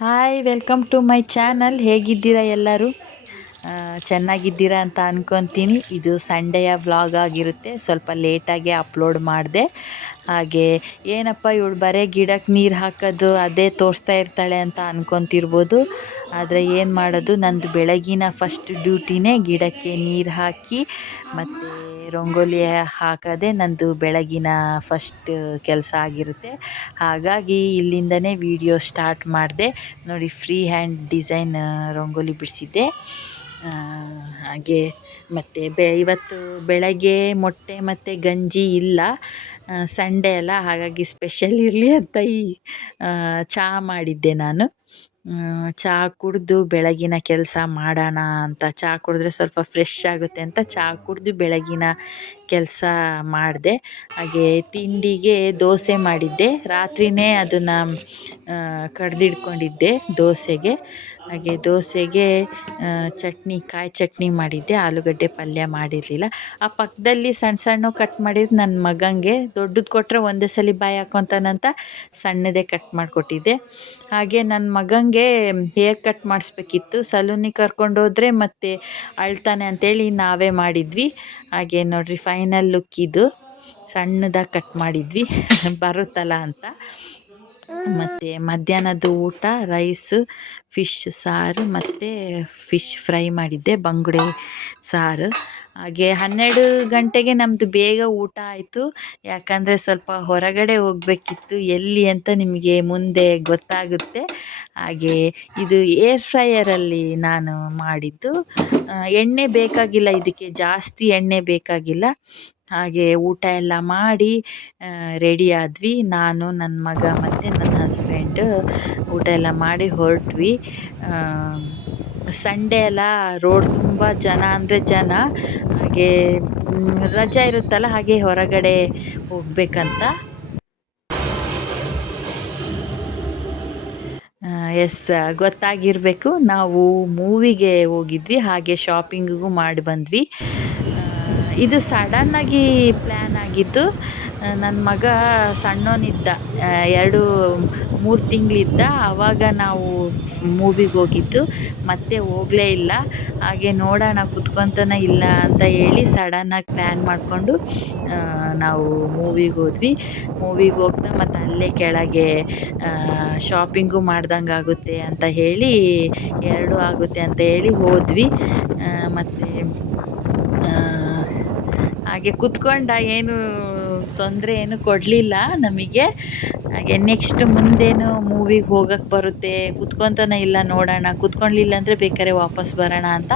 Hi welcome to my channel. ಹೇಗಿದ್ದೀರಾ ಎಲ್ಲರೂ? ಚೆನ್ನಾಗಿದ್ದೀರಾ ಅಂತ ಅನ್ಕೊತೀನಿ. ಇದು ಸಂಡೆಯ ವ್ಲಾಗ್ ಆಗಿರುತ್ತೆ. ಸ್ವಲ್ಪ ಲೇಟಾಗಿ ಅಪ್ಲೋಡ್ ಮಾಡಿದೆ. ಹಾಗೆ ಏನಪ್ಪ ಇವಳು ಬರೀ ಗಿಡಕ್ಕೆ ನೀರು ಹಾಕೋದು ಅದೇ ತೋರಿಸ್ತಾ ಇರ್ತಾಳೆ ಅಂತ ಅನ್ಕೊತಿರ್ಬೋದು. ಆದರೆ ಏನು ಮಾಡೋದು, ನಂದು ಬೆಳಗಿನ ಫಸ್ಟ್ ಡ್ಯೂಟಿನೇ ಗಿಡಕ್ಕೆ ನೀರು ಹಾಕಿ ಮತ್ತು ರಂಗೋಲಿ ಹಾಕೋದೇ ನಂದು ಬೆಳಗಿನ ಫಸ್ಟ್ ಕೆಲಸ ಆಗಿರುತ್ತೆ. ಹಾಗಾಗಿ ಇಲ್ಲಿಂದನೇ ವಿಡಿಯೋ ಸ್ಟಾರ್ಟ್ ಮಾಡಿದೆ. ನೋಡಿ, ಫ್ರೀ ಹ್ಯಾಂಡ್ ಡಿಸೈನ್ ರಂಗೋಲಿ ಬಿಡಿಸಿದ್ದೆ. ಹಾಗೆ ಮತ್ತು ಇವತ್ತು ಬೆಳಗ್ಗೆ ಮೊಟ್ಟೆ ಮತ್ತು ಗಂಜಿ ಇಲ್ಲ, ಸಂಡೇ ಅಲ್ಲ, ಹಾಗಾಗಿ ಸ್ಪೆಷಲ್ ಇರಲಿ ಅಂತ ಚಹಾ ಮಾಡಿದ್ದೆ ನಾನು. ಚಹಾ ಕುಡಿದು ಬೆಳಗಿನ ಕೆಲಸ ಮಾಡೋಣ ಅಂತ, ಚಹಾ ಕುಡಿದ್ರೆ ಸ್ವಲ್ಪ ಫ್ರೆಶ್ ಆಗುತ್ತೆ ಅಂತ ಚಹಾ ಕುಡಿದು ಬೆಳಗಿನ ಕೆಲಸ ಮಾಡಿದೆ. ಹಾಗೆ ತಿಂಡಿಗೆ ದೋಸೆ ಮಾಡಿದ್ದೆ, ರಾತ್ರಿಯೇ ಅದನ್ನು ಕಡ್ದಿಟ್ಕೊಂಡಿದ್ದೆ ದೋಸೆಗೆ. ಹಾಗೆ ದೋಸೆಗೆ ಚಟ್ನಿ, ಕಾಯಿ ಚಟ್ನಿ ಮಾಡಿದ್ದೆ, ಆಲೂಗಡ್ಡೆ ಪಲ್ಯ ಮಾಡಿರಲಿಲ್ಲ. ಆ ಪಕ್ಕದಲ್ಲಿ ಸಣ್ಣ ಸಣ್ಣ ಕಟ್ ಮಾಡಿದ್ದು ನನ್ನ ಮಗನಿಗೆ, ದೊಡ್ಡದು ಕೊಟ್ಟರೆ ಒಂದೇ ಸಲ ಬಾಯಿ ಹಾಕ್ಕೊತಾನಂತ ಸಣ್ಣದೇ ಕಟ್ ಮಾಡಿಕೊಟ್ಟಿದ್ದೆ. ಹಾಗೆ ನನ್ನ ಮಗನಿಗೆ ಹೇರ್ ಕಟ್ ಮಾಡಿಸ್ಬೇಕಿತ್ತು, ಸಲೂನಿಗೆ ಕರ್ಕೊಂಡೋದ್ರೆ ಮತ್ತೆ ಅಳ್ತಾನೆ ಅಂತೇಳಿ ನಾವೇ ಮಾಡಿದ್ವಿ. ಹಾಗೆ ನೋಡಿರಿ, ಫೈನಲ್ ಲುಕ್ ಇದು. ಸಣ್ಣದಾಗಿ ಕಟ್ ಮಾಡಿದ್ವಿ ಬರುತ್ತಲ್ಲ ಅಂತ. ಮತ್ತು ಮಧ್ಯಾಹ್ನದ ಊಟ ರೈಸ್, ಫಿಶ್ ಸಾರು ಮತ್ತು ಫಿಶ್ ಫ್ರೈ ಮಾಡಿದ್ದೆ, ಬಂಗುಡೆ ಸಾರು. ಹಾಗೆ 12 ಗಂಟೆಗೆ ನಮ್ಮದು ಬೇಗ ಊಟ ಆಯಿತು. ಯಾಕಂದರೆ ಸ್ವಲ್ಪ ಹೊರಗಡೆ ಹೋಗಬೇಕಿತ್ತು, ಎಲ್ಲಿ ಅಂತ ನಿಮಗೆ ಮುಂದೆ ಗೊತ್ತಾಗುತ್ತೆ. ಹಾಗೆ ಇದು ಏರ್ ಫ್ರೈಯರಲ್ಲಿ ನಾನು ಮಾಡಿದ್ದು. ಎಣ್ಣೆ ಬೇಕಾಗಿಲ್ಲ, ಇದಕ್ಕೆ ಜಾಸ್ತಿ ಎಣ್ಣೆ ಬೇಕಾಗಿಲ್ಲ. ಹಾಗೆ ಊಟ ಎಲ್ಲ ಮಾಡಿ ರೆಡಿ ಆದ್ವಿ. ನಾನು, ನನ್ನ ಮಗ ಮತ್ತು ನನ್ನ ಹಸ್ಬೆಂಡ್ ಊಟ ಎಲ್ಲ ಮಾಡಿ ಹೊರಟ್ವಿ. ಸಂಡೇ ಅಲ್ಲ, ರೋಡ್ ತುಂಬ ಜನ ಅಂದರೆ ಜನ. ಹಾಗೆ ರಜೆ ಇರುತ್ತಲ್ಲ, ಹಾಗೆ ಹೊರಗಡೆ ಹೋಗ್ಬೇಕಂತ. ಎಸ್, ಗೊತ್ತಾಗಿರಬೇಕು, ನಾವು ಮೂವಿಗೆ ಹೋಗಿದ್ವಿ, ಹಾಗೆ ಶಾಪಿಂಗಿಗೂ ಮಾಡಿ ಬಂದ್ವಿ. ಇದು ಸಡನ್ನಾಗಿ ಪ್ಲ್ಯಾನ್ ಆಗಿದ್ದು. ನನ್ನ ಮಗ ಸಣ್ಣವನಿದ್ದ, 2-3 ತಿಂಗಳಿದ್ದ, ಆವಾಗ ನಾವು ಮೂವಿಗೆ ಹೋಗಿದ್ದು, ಮತ್ತೆ ಹೋಗಲೇ ಇಲ್ಲ. ಹಾಗೆ ನೋಡೋಣ ಕುತ್ಕೊತಾನೆ ಇಲ್ಲ ಅಂತ ಹೇಳಿ ಸಡನ್ನಾಗಿ ಪ್ಲ್ಯಾನ್ ಮಾಡಿಕೊಂಡು ನಾವು ಮೂವಿಗೆ ಹೋದ್ವಿ. ಮೂವಿಗೆ ಹೋಗ್ತಾ ಮತ್ತು ಅಲ್ಲೇ ಕೆಳಗೆ ಶಾಪಿಂಗು ಮಾಡ್ದಂಗೆ ಆಗುತ್ತೆ ಅಂತ ಹೇಳಿ, 2 ಆಗುತ್ತೆ ಅಂತ ಹೇಳಿ ಹೋದ್ವಿ. ಮತ್ತು ಹಾಗೆ ಕುತ್ಕೊಂಡ, ಏನು ತೊಂದರೆ ಏನು ಕೊಡಲಿಲ್ಲ ನಮಗೆ. ಹಾಗೆ ನೆಕ್ಸ್ಟ್ ಮುಂದೇನು ಮೂವಿಗೆ ಹೋಗೋಕ್ಕೆ ಬರುತ್ತೆ, ಕುತ್ಕೊತಾನೆ ಇಲ್ಲ, ನೋಡೋಣ, ಕುತ್ಕೊಳ್ಳಿಲ್ಲ ಅಂದರೆ ಬೇಕಾದ್ರೆ ವಾಪಸ್ ಬರೋಣ ಅಂತ.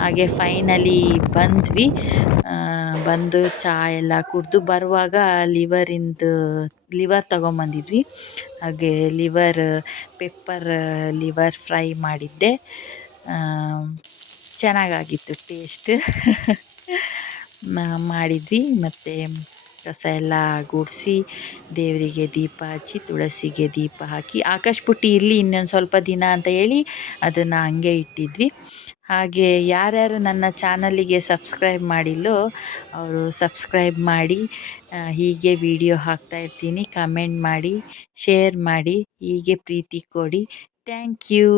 ಹಾಗೆ ಫೈನಲಿ ಬಂದ್ವಿ. ಬಂದು ಚಹಾ ಎಲ್ಲ ಕುಡಿದು ಬರುವಾಗ ಲಿವರ್ ತಗೊಂಬಂದಿದ್ವಿ. ಹಾಗೆ ಪೆಪ್ಪರ್ ಲಿವರ್ ಫ್ರೈ ಮಾಡಿದ್ದೆ. ಚೆನ್ನಾಗಾಗಿತ್ತು ಟೇಸ್ಟ್. ಮಾಡಿದ್ವಿ. ಮತ್ತು ಕಸ ಎಲ್ಲ ಗುಡಿಸಿ, ದೇವರಿಗೆ ದೀಪ ಹಚ್ಚಿ, ತುಳಸಿಗೆ ದೀಪ ಹಾಕಿ, ಆಕಾಶ ಪುಟ್ಟಿ ಇರಲಿ ಇನ್ನೊಂದು ಸ್ವಲ್ಪ ದಿನ ಅಂತ ಹೇಳಿ ಅದನ್ನು ಹಂಗೆ ಇಟ್ಟಿದ್ವಿ. ಹಾಗೆ ಯಾರ್ಯಾರು ನನ್ನ ಚಾನಲಿಗೆ ಸಬ್ಸ್ಕ್ರೈಬ್ ಮಾಡಿಲ್ಲೋ ಅವರು ಸಬ್ಸ್ಕ್ರೈಬ್ ಮಾಡಿ. ಹೀಗೆ ವಿಡಿಯೋ ಹಾಕ್ತಾಯಿರ್ತೀನಿ, ಕಮೆಂಟ್ ಮಾಡಿ, ಶೇರ್ ಮಾಡಿ, ಹೀಗೆ ಪ್ರೀತಿ ಕೊಡಿ. Thank you.